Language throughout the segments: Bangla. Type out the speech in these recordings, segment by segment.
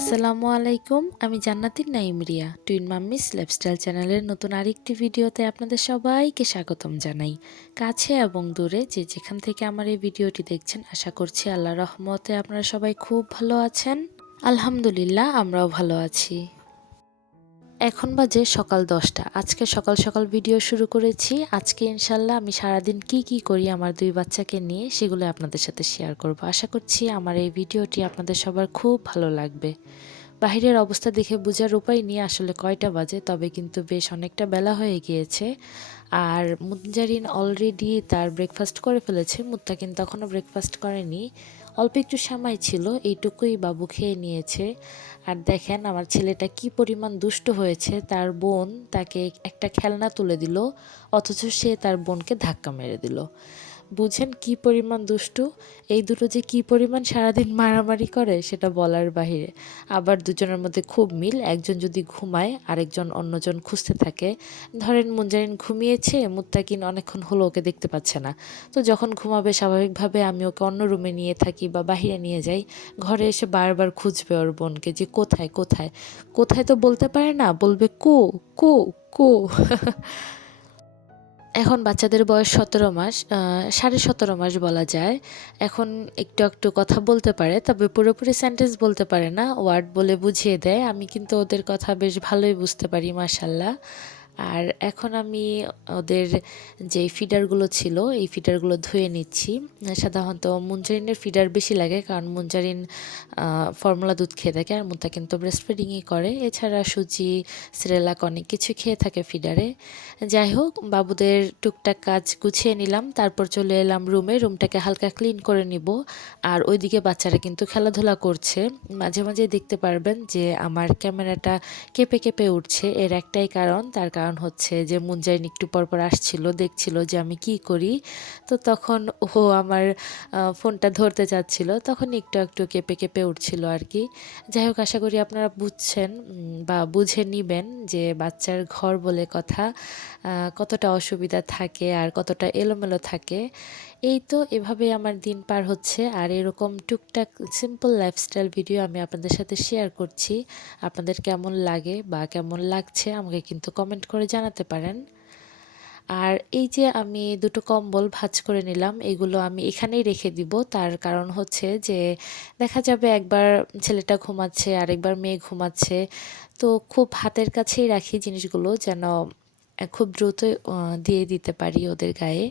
আসসালামু আলাইকুম, আমি জান্নাতুন Naim Riya. Twin mummies lifestyle চ্যানেলের নতুন আরেকটি ভিডিওতে আপনাদের সবাইকে স্বাগতম জানাই। কাছে এবং দূরে যে যেখান থেকে আমার এই ভিডিওটি দেখছেন, আশা করছি আল্লাহর রহমতে আপনারা সবাই খুব ভালো আছেন। আলহামদুলিল্লাহ, আমরাও ভালো আছি। এখন বাজে সকাল 10টা। আজকে সকাল সকাল ভিডিও শুরু করেছি। আজকে ইনশাল্লাহ আমি সারাদিন কি করি আমার দুই বাচ্চাকে নিয়ে সেগুলো আপনাদের সাথে শেয়ার করব। আশা করছি আমার এই ভিডিওটি আপনাদের সবার খুব ভালো লাগবে। বাহিরের অবস্থা দেখে বোঝার উপায় নেই আসলে কয়টা বাজে, তবে কিন্তু বেশ অনেকটা বেলা হয়ে গিয়েছে। আর মুনজারিন অলরেডি তার ব্রেকফাস্ট করে ফেলেছে, মুত্তা কিন্তু এখনও ব্রেকফাস্ট করেনি। অল্প একটু সময় ছিল, এইটুকুই বাবু খেয়ে নিয়েছে। আর দেখেন আমার ছেলেটা কি পরিমাণ দুষ্ট হয়েছে, তার বোন তাকে একটা খেলনা তুলে দিল, অথচ সে তার বোনকে ধাক্কা মেরে দিল। বুঝেন কি পরিমাণ দুষ্টু। এই দুটো যে কি পরিমাণ সারাদিন মারামারি করে সেটা বলার বাহিরে। আবার দুজনের মধ্যে খুব মিল, একজন যদি ঘুমায় আরেকজন অন্যজন খুঁজতে থাকে। ধরেন মুনজারিন ঘুমিয়েছে, মুত্তাকিন অনেকক্ষণ হলো ওকে দেখতে পাচ্ছে না, তো যখন ঘুমাবে স্বাভাবিকভাবে আমি ওকে অন্য রুমে নিয়ে থাকি বা বাহিরে নিয়ে যাই। ঘরে এসে বারবার খুঁজবে ওর বোনকে যে কোথায় কোথায় কোথায়, তো বলতে পারে না, বলবে কো কো কো। এখন বাচ্চাদের বয়স 17 মাস, 17.5 মাস বলা যায়। এখন একটু একটু কথা বলতে পারে, তবে পুরোপুরি সেন্টেন্স বলতে পারে না, ওয়ার্ড বলে বুঝিয়ে দেয়। আমি কিন্তু ওদের কথা বেশ ভালোই বুঝতে পারি মাশাল্লাহ। আর এখন আমি ওদের যে ফিডারগুলো ছিল এই ফিডারগুলো ধুয়ে নিচ্ছি। সাধারণত মুনজারিনের ফিডার বেশি লাগে, কারণ মুনজারিন ফর্মুলা দুধ খেয়ে থাকে আর মুত্তা কিন্তু ব্রেস্ট ফিডিংই করে। এছাড়া সুজি, সেরেলাক অনেক কিছু খেয়ে থাকে ফিডারে। যাই হোক, বাবুদের টুকটাক কাজ গুছিয়ে নিলাম, তারপর চলে এলাম রুমটাকে হালকা ক্লিন করে নিব। আর ওইদিকে বাচ্চারা কিন্তু খেলাধুলা করছে। মাঝে মাঝে দেখতে পারবেন যে আমার ক্যামেরাটা কেঁপে কেঁপে উঠছে, এর একটাই কারণ, তার কারণ হচ্ছে যে মুনজারিন একটু পরপর আসছিল, দেখছিল যে আমি কি করি। তো তখন ও আমার ফোনটা ধরতে চাচ্ছিল, তখন একটু একটু কেঁপে কেঁপে উঠছিল আর কি। যাই হোক, আশা করি আপনারা বুঝছেন বা বুঝে নিবেন যে বাচ্চার ঘর বলে কথা কতটা অসুবিধা থাকে আর কতটা এলোমেলো থাকে। এই তো এভাবে আমার দিন পার হচ্ছে, আর এরকম টুকটাক সিম্পল লাইফস্টাইল ভিডিও আমি আপনাদের সাথে শেয়ার করছি। আপনাদের কেমন লাগে বা কেমন লাগছে আমাকে কিন্তু কমেন্ট করে জানাতে পারেন। আর এই যে আমি দুটো কম্বল ভাঁজ করে নিলাম, এগুলো আমি এখানেই রেখে দিব। তার কারণ হচ্ছে যে দেখা যাবে একবার ছেলেটা ঘুমাচ্ছে আরেকবার মেয়ে ঘুমাচ্ছে, তো খুব হাতের কাছেই রাখি জিনিসগুলো, যেন খুব দ্রুত দিয়ে দিতে পারি ওদের গায়ে।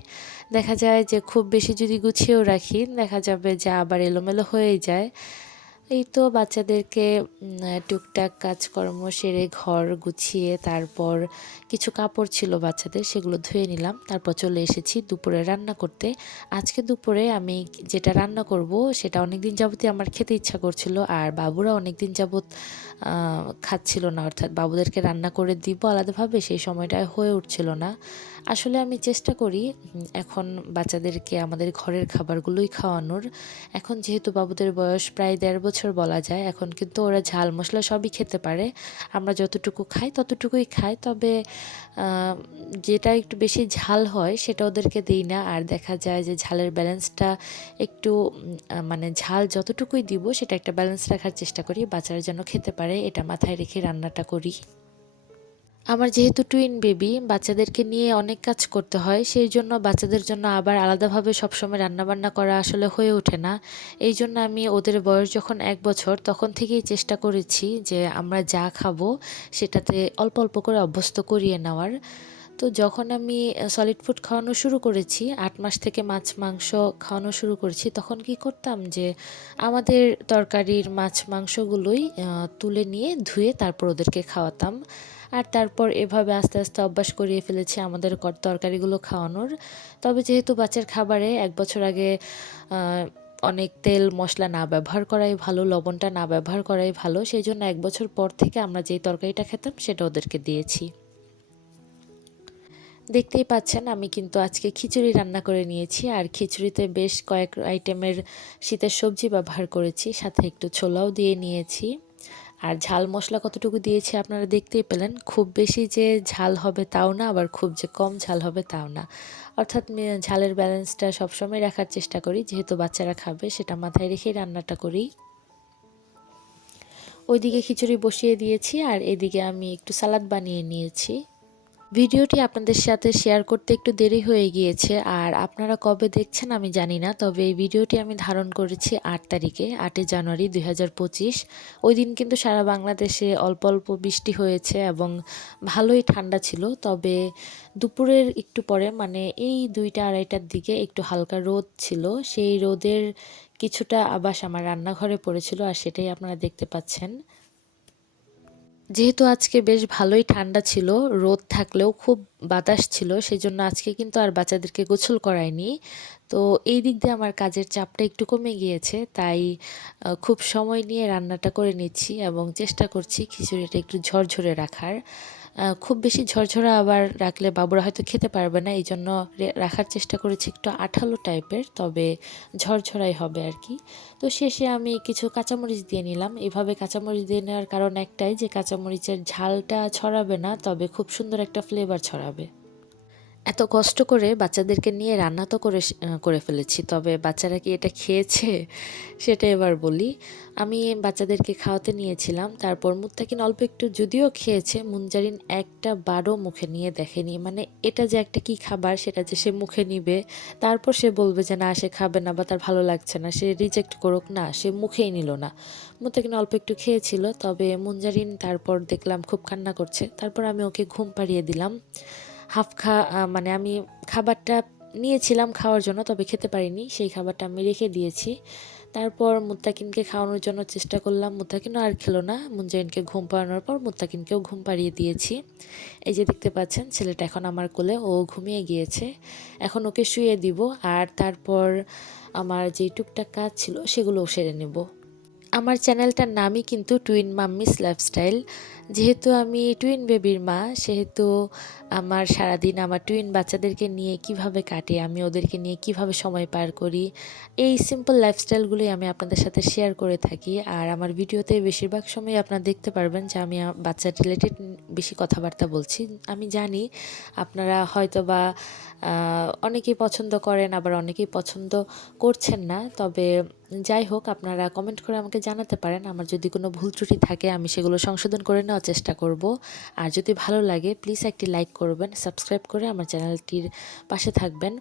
দেখা যায় যে খুব বেশি যদি গুছিয়েও রাখি, দেখা যাবে যে আবার এলোমেলো হয়ে যায়। এই তো বাচ্চাদেরকে টুকটাক কাজকর্ম সেরে ঘর গুছিয়ে তারপর কিছু কাপড় ছিল বাচ্চাদের, সেগুলো ধুয়ে নিলাম। তারপর চলে এসেছি দুপুরে রান্না করতে। আজকে দুপুরে আমি যেটা রান্না করব সেটা অনেক দিন যাবতই আমার খেতে ইচ্ছা করছিল, আর বাবুরা অনেক দিন যাবত খাচ্ছিল না, অর্থাৎ বাবুদেরকে রান্না করে দিব আলাদাভাবে সেই সময়টা হয়ে উঠছিল না। আসলে আমি চেষ্টা করি এখন বাচ্চাদেরকে আমাদের ঘরের খাবারগুলোই খাওয়ানোর। এখন যেহেতু বাবুদের বয়স প্রায় 1.5 বছর বলা যায়, এখন কিন্তু ওরা ঝাল মশলা সবই খেতে পারে। আমরা যতটুকু খাই ততটুকুই খাই, তবে যেটা একটু বেশি ঝাল হয় সেটা ওদেরকে দিই না। আর দেখা যায় যে ঝালের ব্যালেন্সটা একটু মানে ঝাল যতটুকুই দিব সেটা একটা ব্যালেন্স রাখার চেষ্টা করি, বাচ্চারা যেন খেতে পারে, এটা মাথায় রেখে রান্নাটা করি। আমার যেহেতু টুইন বেবি, বাচ্চাদেরকে নিয়ে অনেক কাজ করতে হয়, সেই জন্য বাচ্চাদের জন্য আবার আলাদাভাবে সবসময় রান্নাবান্না করা আসলে হয়ে ওঠে না। এই জন্য আমি ওদের বয়স যখন 1 বছর তখন থেকেই চেষ্টা করেছি যে আমরা যা খাবো সেটাতে অল্প অল্প করে অভ্যস্ত করিয়ে নেওয়ার। তো যখন আমি সলিড ফুড খাওয়ানো শুরু করেছি, 8 মাস থেকে মাছ মাংস খাওয়ানো শুরু করেছি, তখন কি করতাম যে আমাদের তরকারির মাছ মাংসগুলোই তুলে নিয়ে ধুয়ে তারপর ওদেরকে খাওয়াতাম। আর তারপর এভাবে আস্তে আস্তে অভ্যাস করিয়ে ফেলেছি আমাদের তরকারিগুলো খাওয়ানোর। তবে যেহেতু বাচ্চার খাবারে 1 বছর আগে অনেক তেল মশলা না ব্যবহার করাই ভালো, লবণটা না ব্যবহার করাই ভালো, সেই জন্য 1 বছর পর থেকে আমরা যেই তরকারিটা খেতাম সেটা ওদেরকে দিয়েছি। দেখতেই পাচ্ছেন আমি কিন্তু আজকে খিচুড়ি রান্না করে নিয়েছি, আর খিচুড়িতে বেশ কয়েক আইটেমের শীতের সবজি ব্যবহার করেছি, সাথে একটু ছোলাও দিয়ে নিয়েছি। আর ঝাল মশলা কতটুকু দিয়েছি আপনারা দেখতেই পেলেন, খুব বেশি যে ঝাল হবে তাও না, আবার খুব যে কম ঝাল হবে তাও না, অর্থাৎ ঝালের ব্যালেন্সটা সবসময় রাখার চেষ্টা করি, যেহেতু বাচ্চারা খাবে সেটা মাথায় রেখেই রান্নাটা করি। ওইদিকে খিচুড়ি বসিয়ে দিয়েছি আর এদিকে আমি একটু সালাদ বানিয়ে নিয়েছি। ভিডিওটি আপনাদের সাথে শেয়ার করতে একটু দেরি হয়ে গিয়েছে আর আপনারা কবে দেখছেন আমি জানি না, তবে এই ভিডিওটি আমি ধারণ করেছি 8 তারিখে, 8 জানুয়ারি 2025। ওই দিন কিন্তু সারা বাংলাদেশে অল্প অল্প বৃষ্টি হয়েছে এবং ভালোই ঠান্ডা ছিল, তবে দুপুরের একটু পরে মানে এই 2টা 2:30টার দিকে একটু হালকা রোদ ছিল। সেই রোদের কিছুটা আভাস আমার রান্নাঘরে পড়েছিল আর সেটাই আপনারা দেখতে পাচ্ছেন। যেহেতু আজকে বেশ ভালোই ঠান্ডা ছিল, রোদ থাকলেও খুব বাতাস ছিল, সেজন্য আজকে কিন্তু আর বাচ্চাদেরকে গোসল করাইনি। তো এই দিক দিয়ে আমার কাজের চাপটা একটু কমে গিয়েছে, তাই খুব সময় নিয়ে রান্নাটা করে নিচ্ছি এবং চেষ্টা করছি খিচুড়িটা একটু ঝরঝরে রাখার। খুব বেশি ঝরঝরা আবার রাখলে বাবুরা হয়তো খেতে পারবে না, এই জন্য রাখার চেষ্টা করেছি একটু আঠালো টাইপের, তবে ঝরঝরাই হবে আর কি। তো শেষে আমি কিছু কাঁচামরিচ দিয়ে নিলাম। এভাবে কাঁচামরিচ দিয়ে নেওয়ার কারণ একটাই, যে কাঁচামরিচের ঝালটা ছড়াবে না, তবে খুব সুন্দর একটা ফ্লেভার ছড়াবে। এত কষ্ট করে বাচ্চাদেরকে নিয়ে রান্না তো করে ফেলেছি, তবে বাচ্চারা কি এটা খেয়েছে সেটা এবার বলি। আমি বাচ্চাদেরকে খাওয়াতে নিয়েছিলাম, তারপর মুত্তাকিন অল্প একটু যদিও খেয়েছে, মুনজারিন একটা বারও মুখে নিয়ে দেখেনি। মানে এটা যে একটা কি খাবার সেটা যে সে মুখে নিবে, তারপর সে বলবে যে না সে খাবে না বা তার ভালো লাগছে না, সে রিজেক্ট করুক, না সে মুখেই নিল না। মুত্তাকিন অল্প একটু খেয়েছিল, তবে মুনজারিন তারপর দেখলাম খুব কান্না করছে, তারপর আমি ওকে ঘুম পাড়িয়ে দিলাম। মানে আমি খাবারটা নিয়েছিলাম খাওয়ার জন্য, তবে খেতে পারিনি, সেই খাবারটা আমি রেখে দিয়েছি। তারপর মুত্তাকিনকে খাওয়ানোর জন্য চেষ্টা করলাম, মুত্তাকিনও আর খেলো না। মুনজারিনকে ঘুম পাড়ানোর পর মুত্তাকিনকেও ঘুম পাড়িয়ে দিয়েছি। এই যে দেখতে পাচ্ছেন ছেলেটা এখন আমার কোলে, ও ঘুমিয়ে গিয়েছে। এখন ওকে শুয়ে দিব আর তারপর আমার যে টুকটাক কাজ ছিল সেগুলোও সেরে নেব। আমার চ্যানেলটার নামই কিন্তু টুইন মাম্মিস লাইফস্টাইল। যেহেতু আমি টুইন বেবির মা, সেহেতু আমার সারাদিন আমার টুইন বাচ্চাদেরকে নিয়ে কিভাবে কাটে, আমি ওদেরকে নিয়ে কিভাবে সময় পার করি, এই সিম্পল লাইফস্টাইলগুলোই আমি আপনাদের সাথে শেয়ার করে থাকি। আর আমার ভিডিওতে বেশিরভাগ সময় আপনারা দেখতে পারবেন যে আমি বাচ্চা রিলেটেড বেশি কথাবার্তা বলছি। আমি জানি আপনারা হয়তো বা অনেকেই পছন্দ করেন, আবার অনেকেই পছন্দ করছেন না, তবে যাই হোক আপনারা কমেন্ট করে আমাকে জানাতে পারেন। আমার যদি কোনো ভুল ত্রুটি থাকে আমি সেগুলো সংশোধন করে নেওয়ার চেষ্টা করব। আর যদি ভালো লাগে প্লিজ একটি লাইক করবেন, সাবস্ক্রাইব করে আমার চ্যানেলটির পাশে থাকবেন।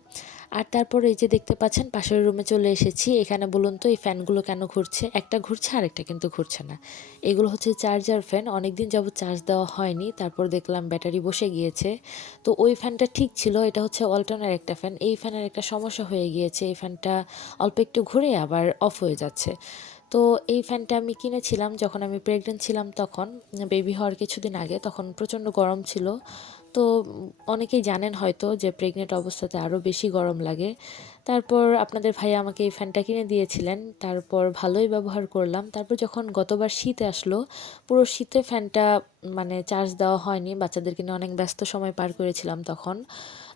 আর তারপর এই যে দেখতে পাচ্ছেন পাশের রুমে চলে এসেছি। এখানে বলুন তো এই ফ্যানগুলো কেন ঘুরছে? একটা ঘুরছে আরেকটা কিন্তু ঘুরছে না। এগুলো হচ্ছে চার্জার ফ্যান, অনেকদিন যাবত চার্জ দেওয়া হয়নি, তারপর দেখলাম ব্যাটারি বসে গিয়েছে। তো ওই ফ্যানটা ঠিক ছিল, এটা হচ্ছে অল্টারনার একটা ফ্যান। এই ফ্যানের একটা সমস্যা হয়ে গিয়েছে, এই ফ্যানটা অল্প একটু ঘুরে আবার অফ হয়ে যাচ্ছে। তো এই ফ্যানটা আমি কিনেছিলাম যখন আমি প্রেগনেন্ট ছিলাম, তখন বেবি হওয়ার কিছুদিন আগে, তখন প্রচণ্ড গরম ছিল। তো অনেকেই জানেন হয়তো যে প্রেগনেন্ট অবস্থাতে আরও বেশি গরম লাগে। তারপর আপনাদের ভাই আমাকে এই ফ্যানটা কিনে দিয়েছিলেন, তারপর ভালোই ব্যবহার করলাম। তারপর যখন গতবার শীত আসলো, পুরো শীতে ফ্যানটা মানে চার্জ দেওয়া হয়নি, বাচ্চাদেরকে নিয়ে অনেক ব্যস্ত সময় পার করেছিলাম তখন,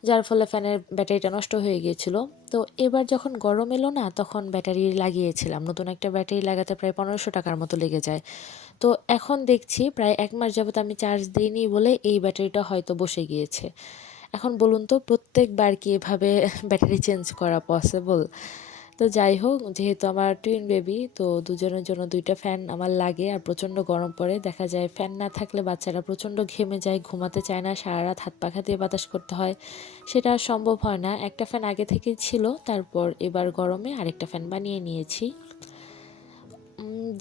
যার ফলে ফ্যানের ব্যাটারিটা নষ্ট হয়ে গিয়েছিল। তো এবার যখন গরম এলো না, তখন ব্যাটারি লাগিয়েছিলাম, নতুন একটা ব্যাটারি লাগাতে প্রায় 1500 টাকার মতো লেগে যায়। তো এখন দেখছি প্রায় 1 মাস যাবত আমি চার্জ দিইনি বলে এই ব্যাটারিটা হয়তো বসে গিয়েছে। এখন বলুন তো প্রত্যেকবার কি এভাবে ব্যাটারি চেঞ্জ করা পসিবল? তো যাই হোক, যেহেতু আমার টুইন বেবি, তো দুজনের জন্য 2টা ফ্যান আমার লাগে আর প্রচণ্ড গরম পড়ে। দেখা যায় ফ্যান না থাকলে বাচ্চারা প্রচণ্ড ঘেমে যায়, ঘুমাতে চায় না, সারা রাত হাত পাখা দিয়ে বাতাস করতে হয়, সেটা আর সম্ভব হয় না। একটা ফ্যান আগে থেকেই ছিল, তারপর এবার গরমে আরেকটা ফ্যান বানিয়ে নিয়েছি।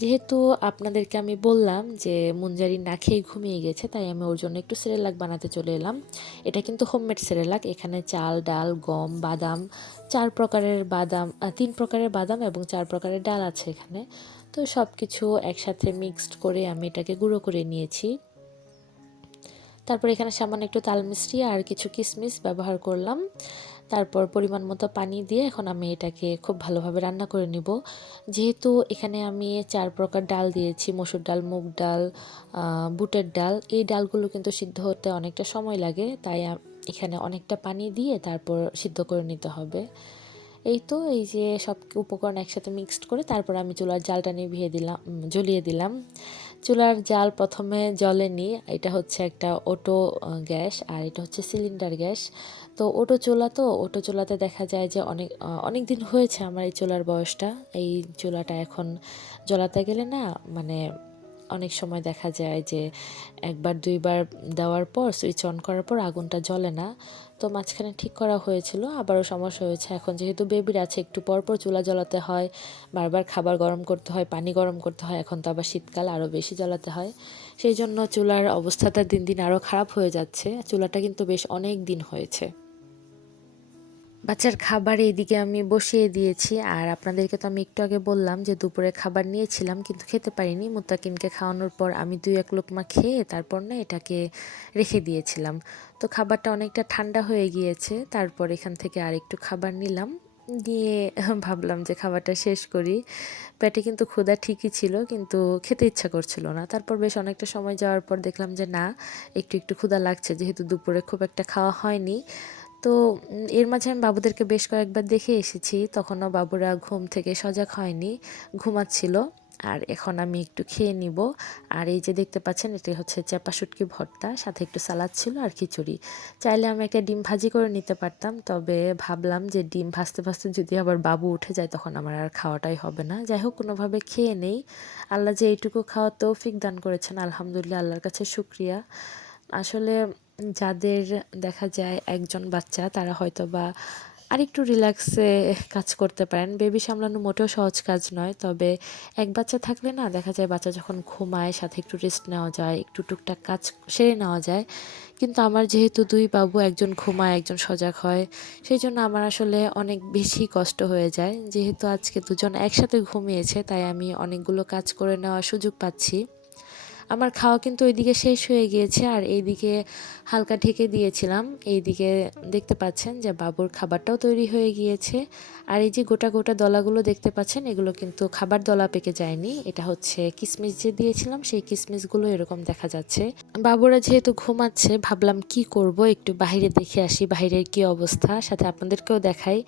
যেহেতু আপনাদেরকে আমি বললাম যে মুনজারি না খেয়ে ঘুমিয়ে গেছে, তাই আমি ওর জন্য একটু সেরেলাক বানাতে চলে এলাম। এটা কিন্তু হোমমেড সেরেলাক, এখানে চাল, ডাল, গম, বাদাম, 3 প্রকারের বাদাম এবং 4 প্রকারের ডাল আছে এখানে। তো সব কিছু একসাথে মিক্সড করে আমি এটাকে গুঁড়ো করে নিয়েছি। তারপর এখানে সামান্য একটু তাল মিষ্টি আর কিছু কিশমিশ ব্যবহার করলাম। তারপর পরিমাণ মতো পানি দিয়ে এখন আমি এটাকে খুব ভালোভাবে রান্না করে নিব। যেহেতু এখানে আমি 4 প্রকার ডাল দিয়েছি, মসুর ডাল, মুগ ডাল, বুটের ডাল, এই ডালগুলো কিন্তু সিদ্ধ হতে অনেকটা সময় লাগে, তাই এখানে অনেকটা পানি দিয়ে তারপর সিদ্ধ করে নিতে হবে। এই তো এই যে সব উপকরণ একসাথে মিক্সড করে তারপর আমি চুলার জালটা জ্বলিয়ে দিলাম। চুলার জাল প্রথমে জ্বলেনি, এটা হচ্ছে একটা অটো গ্যাস আর এটা হচ্ছে সিলিন্ডার গ্যাস। তো ওটো চুলাতে দেখা যায় যে অনেক দিন হয়েছে আমার এই চুলার বয়সটা। এই চুলাটা এখন জ্বলাতে গেলে না মানে অনেক সময় দেখা যায় যে একবার দুইবার দেওয়ার পর সুইচ অন করার পর আগুনটা জ্বলে না। তো মাঝখানে ঠিক করা হয়েছিল, আবারও সমস্যা হয়েছে। এখন যেহেতু বেবির আছে একটু পর পর চুলা জ্বালাতে হয়, বারবার খাবার গরম করতে হয়, পানি গরম করতে হয়, এখন তো আবার শীতকাল আরও বেশি জ্বালাতে হয়। সেই জন্য চুলার অবস্থাটা দিন দিন আরও খারাপ হয়ে যাচ্ছে। চুলাটা কিন্তু বেশ অনেক দিন হয়েছে। বাচ্চার খাবার এইদিকে আমি বসিয়ে দিয়েছি, আর আপনাদেরকে তো আমি একটু আগে বললাম যে দুপুরে খাবার নিয়েছিলাম কিন্তু খেতে পারিনি। মুত্তাকিনকে খাওয়ানোর পর আমি ২-১ লোকমা খেয়ে তারপর না এটাকে রেখে দিয়েছিলাম। তো খাবারটা অনেকটা ঠান্ডা হয়ে গিয়েছে, তারপর এখান থেকে আরেকটু খাবার নিলাম, নিয়ে ভাবলাম যে খাবারটা শেষ করি। পেটে কিন্তু ক্ষুধা ঠিকই ছিল কিন্তু খেতে ইচ্ছা করছিল না। তারপর বেশ অনেকটা সময় যাওয়ার পর দেখলাম যে না, একটু একটু ক্ষুধা লাগছে, যেহেতু দুপুরে খুব একটা খাওয়া হয়নি। তো এর মাঝে আমি বাবুদেরকে বেশ কয়েকবার দেখে এসেছি, তখনও বাবুরা ঘুম থেকে সজাগ হয়নি, ঘুমাচ্ছিল। আর এখন আমি একটু খেয়ে নিব। আর এই যে দেখতে পাচ্ছেন এটি হচ্ছে চাপা শুটকি ভর্তা, সাথে একটু সালাদ ছিল আর খিচুড়ি। চাইলে আমি একটা ডিম ভাজি করে নিতে পারতাম, তবে ভাবলাম যে ডিম ভাজতে ভাজতে যদি আবার বাবু উঠে যায় তখন আমার আর খাওয়াটাই হবে না। যাই হোক, কোনোভাবে খেয়ে নেই। আল্লাহ যে এইটুকু খাওয়ার তৌফিক দান করেছেন, আলহামদুলিল্লাহ, আল্লাহর কাছে শুক্রিয়া। আসলে যাদের দেখা যায় একজন বাচ্চা, তারা হয়তো বা আরেকটু রিল্যাক্সে কাজ করতে পারেন। বেবি সামলানো মোটেও সহজ কাজ নয়, তবে এক বাচ্চা থাকলে না দেখা যায় বাচ্চা যখন ঘুমায় সাথে একটু রেস্ট নেওয়া যায়, একটু টুকটাক কাজ সেরে নেওয়া যায়। কিন্তু আমার যেহেতু দুই বাবু, একজন ঘুমায় একজন সজাগ হয়, সেই জন্য আমার আসলে অনেক বেশি কষ্ট হয়ে যায়। যেহেতু আজকে দুজন একসাথে ঘুমিয়েছে, তাই আমি অনেকগুলো কাজ করে নেওয়ার সুযোগ পাচ্ছি। আমার খাওয়া কিন্তু ওইদিকে শেষ হয়ে গিয়েছে, আর এইদিকে হালকা ঢেকে দিয়েছিলাম। এইদিকে দেখতে পাচ্ছেন যে বাবুর খাবারটাও তৈরি হয়ে গিয়েছে। আর এই যে গোটা গোটা দলাগুলো দেখতে পাচ্ছেন, এগুলো কিন্তু খাবার দলা পেকে যায়নি, এটা হচ্ছে কিশমিশ যে দিয়েছিলাম সেই কিশমিশগুলো এরকম দেখা যাচ্ছে। বাবুরা যেহেতু ঘুমাচ্ছে, ভাবলাম কি করব, একটু বাইরে দেখে আসি বাইরের কি অবস্থা, সাথে আপনাদেরকেও দেখাই।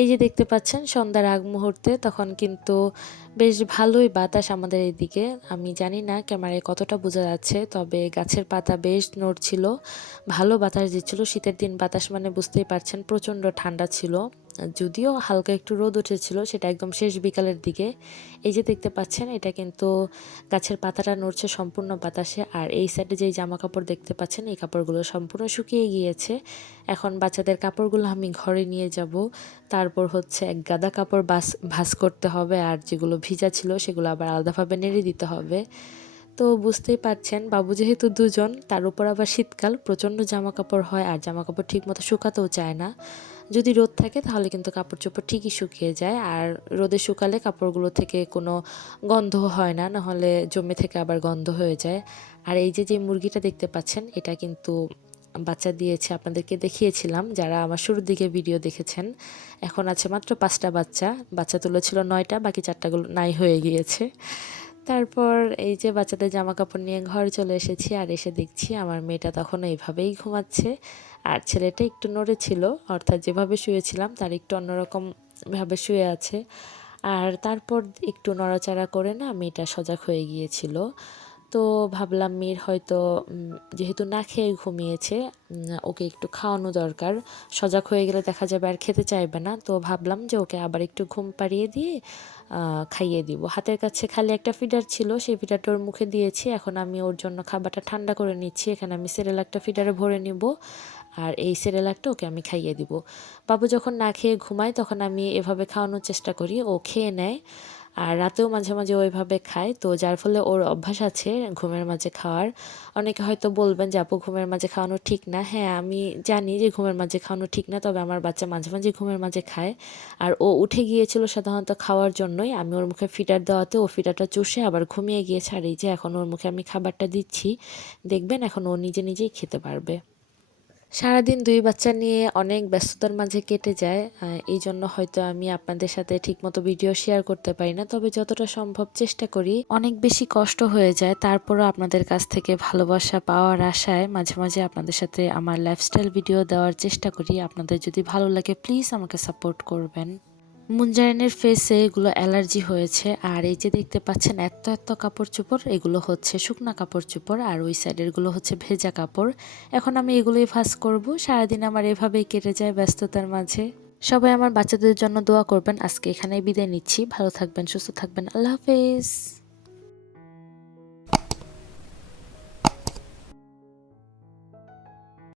এই যে দেখতে পাচ্ছেন সন্ধ্যার আগ মুহূর্তে তখন কিন্তু বেশ ভালোই বাতাস আমাদের এদিকে। আমি জানি না ক্যামেরায় কতটা বোঝা যাচ্ছে, তবে গাছের পাতা বেশ নড়ছিল, ভালো বাতাস দিচ্ছিল। শীতের দিন বাতাস মানে বুঝতেই পারছেন প্রচণ্ড ঠান্ডা ছিল। যদিও হালকা একটু রোদ উঠেছিল, সেটা একদম শেষ বিকালের দিকে। এই যে দেখতে পাচ্ছেন এটা কিন্তু গাছের পাতাটা নড়ছে সম্পূর্ণ বাতাসে। আর এই সাইডে যেই জামা কাপড় দেখতে পাচ্ছেন, এই কাপড়গুলো সম্পূর্ণ শুকিয়ে গিয়েছে। এখন বাচ্চাদের কাপড়গুলো আমি ঘরে নিয়ে যাব, তারপর হচ্ছে এক গাদা কাপড় ভাঁজ করতে হবে, আর যেগুলো ভিজা ছিল সেগুলো আবার আলাদাভাবে নেড়ে দিতে হবে। তো বুঝতেই পারছেন বাবু যেহেতু দুজন, তার উপর আবার শীতকাল, প্রচণ্ড জামা কাপড় হয়, আর জামা কাপড় ঠিক মতো শুকাতেও চায় না। যদি রোদ থাকে তাহলে কিন্তু কাপড় চোপড় ঠিকই শুকিয়ে যায়, আর রোদে শুকালে কাপড়গুলো থেকে কোনো গন্ধ হয় না, নাহলে জমে থেকে আবার গন্ধ হয়ে যায়। আর এই যে যে মুরগিটা দেখতে পাচ্ছেন, এটা কিন্তু বাচ্চা দিয়েছে, আপনাদেরকে দেখিয়েছিলাম যারা আমার শুরুর দিকে ভিডিও দেখেছেন। এখন আছে মাত্র 5টা বাচ্চা, বাচ্চা তুলেছিল 9টা, বাকি 4টাগুলো নাই হয়ে গিয়েছে। তারপর এই যে বাচ্চাদের জামা কাপড় নিয়ে ঘরে চলে এসেছি, আর এসে দেখছি আমার মেয়েটা তখন এইভাবেই ঘুমাচ্ছে, আর ছেলেটা একটু নড়েছিল, অর্থাৎ যেভাবে শুয়েছিলাম তার একটু অন্যরকম ভাবে শুয়ে আছে। আর তারপর একটু নড়াচড়া করে না মেয়েটা সজাগ হয়ে গিয়েছিল। তো ভাবলাম মেয়ের হয়তো যেহেতু না খেয়ে ঘুমিয়েছে, ওকে একটু খাওয়ানো দরকার, সজাগ হয়ে গেলে দেখা যাবে আর খেতে চাইবে না। তো ভাবলাম যে ওকে আবার একটু ঘুম পাড়িয়ে দিয়ে খাইয়ে দিব। হাতের কাছে খালি একটা ফিডার ছিল, সেই ফিডারটা ওর মুখে দিয়েছি। এখন আমি ওর জন্য খাবারটা ঠান্ডা করে নিচ্ছি। এখানে আমি সেরেলাকটা ফিডারে ভরে নিব, আর এই সেরেলাকটা ওকে আমি খাইয়ে দিব। বাবু যখন না খেয়ে ঘুমায় তখন আমি এভাবে খাওয়ানোর চেষ্টা করি, ও খেয়ে নেয়। আর রাতেও মাঝে মাঝে ওইভাবে খায়, তো যার ফলে ওর অভ্যাস আছে ঘুমের মাঝে খাওয়ার। অনেকে হয়তো বলবেন যে আপু ঘুমের মাঝে খাওয়ানো ঠিক না। হ্যাঁ, আমি জানি যে ঘুমের মাঝে খাওয়ানো ঠিক না, তবে আমার বাচ্চা মাঝে মাঝে ঘুমের মাঝে খায়। আর ও উঠে গিয়েছিল সাধারণত খাওয়ার জন্যই, আমি ওর মুখে ফিডার দেওয়াতে ও ফিডারটা চুষে আবার ঘুমিয়ে গিয়েছে। আর এই যে এখন ওর মুখে আমি খাবারটা দিচ্ছি, দেখবেন এখন ও নিজে নিজেই খেতে পারবে। সারাদিন 2 বাচ্চা নিয়ে অনেক ব্যস্ততার মাঝে কেটে যায়। এই জন্য হয়তো আমি আপনাদের সাথে ঠিকমতো ভিডিও শেয়ার করতে পারি না, তবে যতটা সম্ভব চেষ্টা করি। অনেক বেশি কষ্ট হয়ে যায়, তারপরও আপনাদের কাছ থেকে ভালোবাসা পাওয়ার আশায় মাঝে মাঝে আপনাদের সাথে আমার লাইফস্টাইল ভিডিও দেওয়ার চেষ্টা করি। আপনাদের যদি ভালো লাগে প্লিজ আমাকে সাপোর্ট করবেন। মুনজারিনের ফেসে এগুলো অ্যালার্জি হয়েছে, আর এই যে দেখতে পাচ্ছেন এত এত কাপড় চোপড়, এগুলো হচ্ছে শুকনা কাপড় চোপড়, আর ওই সাইডের গুলো হচ্ছে ভেজা কাপড়। এখন আমি এগুলোই ভাঁজ করব। সারাদিন আমার এভাবেই কেটে যায় ব্যস্ততার মাঝে। সবাই আমার বাচ্চাদের জন্য দোয়া করবেন। আজকে এখানেই বিদায় নিচ্ছি, ভালো থাকবেন, সুস্থ থাকবেন, আল্লাহ হাফেজ।